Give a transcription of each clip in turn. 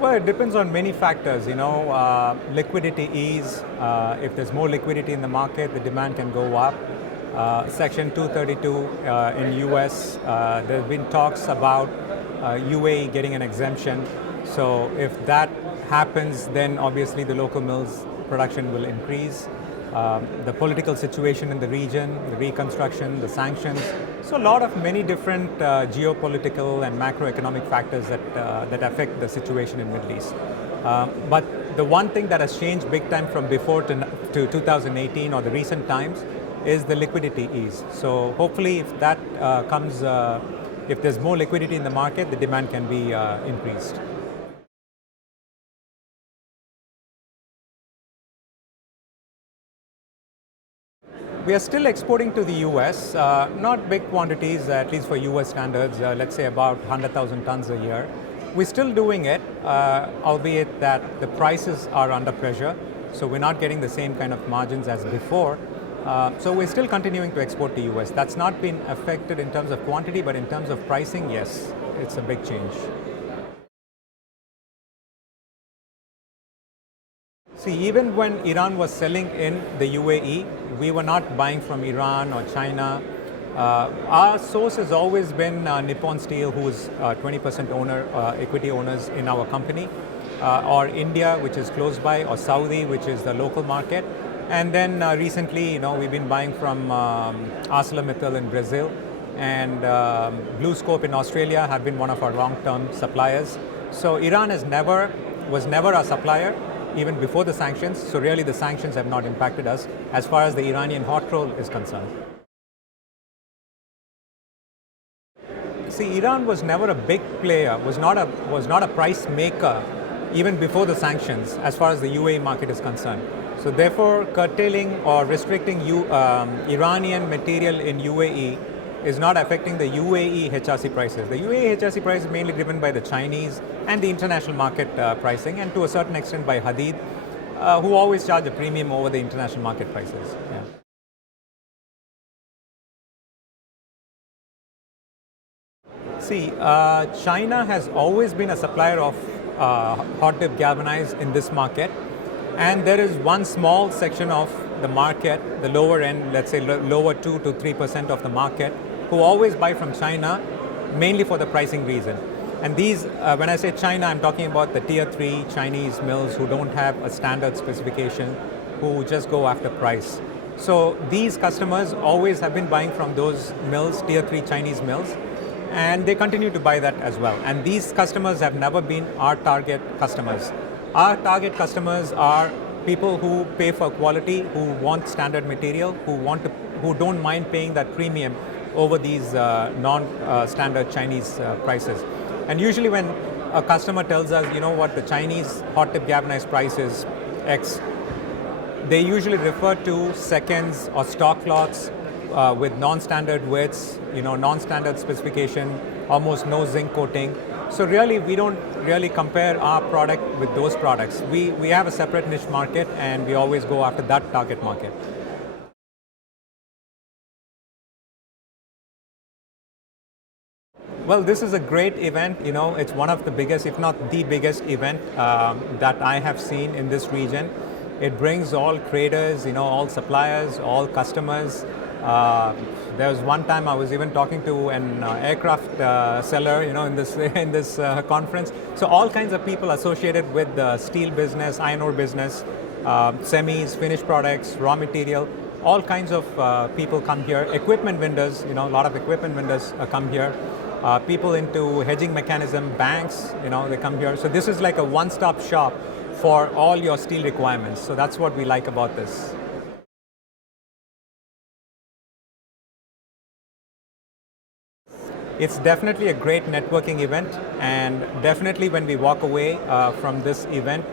Well, it depends on many factors. Liquidity ease. If there's more liquidity in the market, the demand can go up. Section 232 in US, there have been talks about UAE getting an exemption. So if that happens, then obviously the local mills production will increase. The political situation in the region, the reconstruction, the sanctions. So a lot of many different geopolitical and macroeconomic factors that affect the situation in Middle East. But the one thing that has changed big time from before to 2018 or the recent times is the liquidity ease. So hopefully if that comes, if there's more liquidity in the market, the demand can be increased. We are still exporting to the US, not big quantities, at least for US standards, let's say about 100,000 tons a year. We're still doing it, albeit that the prices are under pressure, so we're not getting the same kind of margins as before. So we're still continuing to export to US. That's not been affected in terms of quantity, but in terms of pricing, yes, it's a big change. See, even when Iran was selling in the UAE, we were not buying from Iran or China. Our source has always been Nippon Steel, who is 20% owner, equity owners in our company, or India, which is close by, or Saudi, which is the local market. And then recently, we've been buying from ArcelorMittal in Brazil, and BlueScope in Australia have been one of our long-term suppliers. So Iran was never our supplier, even before the sanctions, so really the sanctions have not impacted us as far as the Iranian hot roll is concerned. See, Iran was never a big player, was not a price maker even before the sanctions as far as the UAE market is concerned. So therefore, curtailing or restricting Iranian material in UAE is not affecting the UAE HRC prices. The UAE HRC price is mainly driven by the Chinese and the international market pricing, and to a certain extent by Hadid, who always charge a premium over the international market prices. Yeah. See, China has always been a supplier of hot dip galvanized in this market, and there is one small section of the market, the lower end, let's say lower 2 to 3% of the market, who always buy from China, mainly for the pricing reason. And these, when I say China, I'm talking about the tier 3 Chinese mills who don't have a standard specification, who just go after price. So these customers always have been buying from those mills, tier 3 Chinese mills, and they continue to buy that as well. And these customers have never been our target customers. Our target customers are people who pay for quality, who want standard material, who don't mind paying that premium over these non-standard Chinese prices. And usually when a customer tells us, you know what, the Chinese hot dip galvanized price is X, they usually refer to seconds or stock lots with non-standard widths, non-standard specification, almost no zinc coating. So really, we don't really compare our product with those products. We have a separate niche market, and we always go after that target market. Well, this is a great event. It's one of the biggest, if not the biggest event that I have seen in this region. It brings all traders, all suppliers, all customers. There was one time I was even talking to an aircraft seller, in this conference. So all kinds of people associated with the steel business, iron ore business, semis, finished products, raw material. All kinds of people come here. Equipment vendors, a lot of equipment vendors come here. People into hedging mechanism, banks, they come here. So this is like a one-stop shop for all your steel requirements. So that's what we like about this. It's definitely a great networking event, and definitely when we walk away from this event,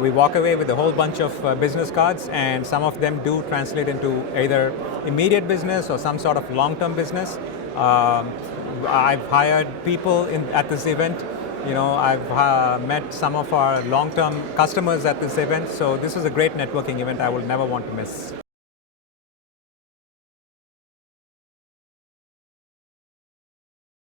we walk away with a whole bunch of business cards, and some of them do translate into either immediate business or some sort of long-term business. I've hired people at this event. I've met some of our long-term customers at this event. So this is a great networking event I will never want to miss.